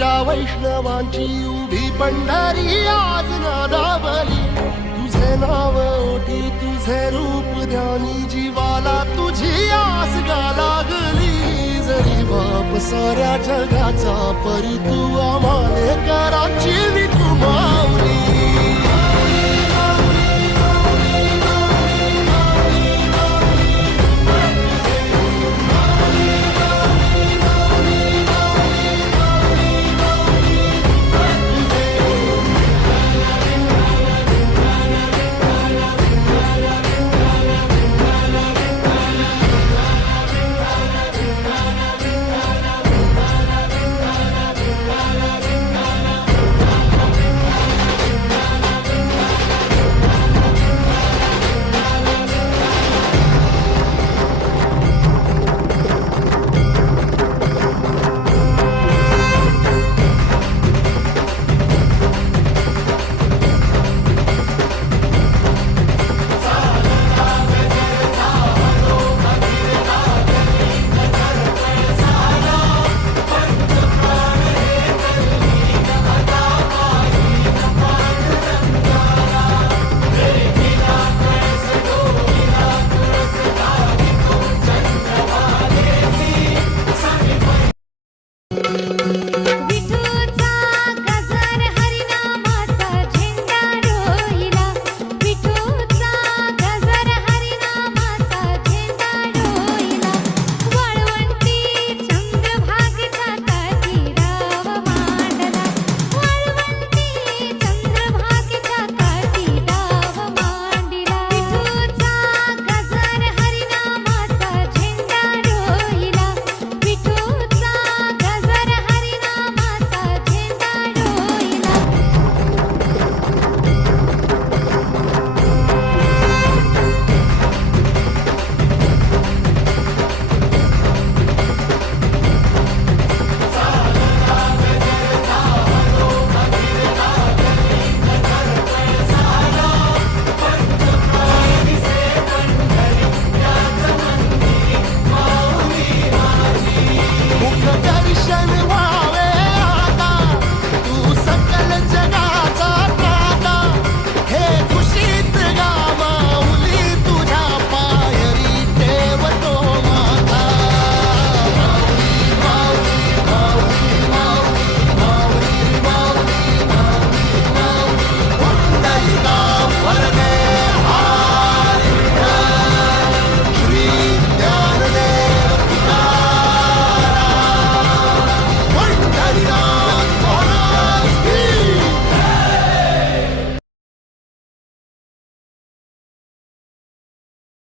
वैष्णवांची उभी पंढरी आज गा ना तुझे नाव तुझे रूप ध्यानी जीवाला तुझी आस गा लागली जरी बाप साऱ्या जगाचा परी तू कराची मी विठुमावली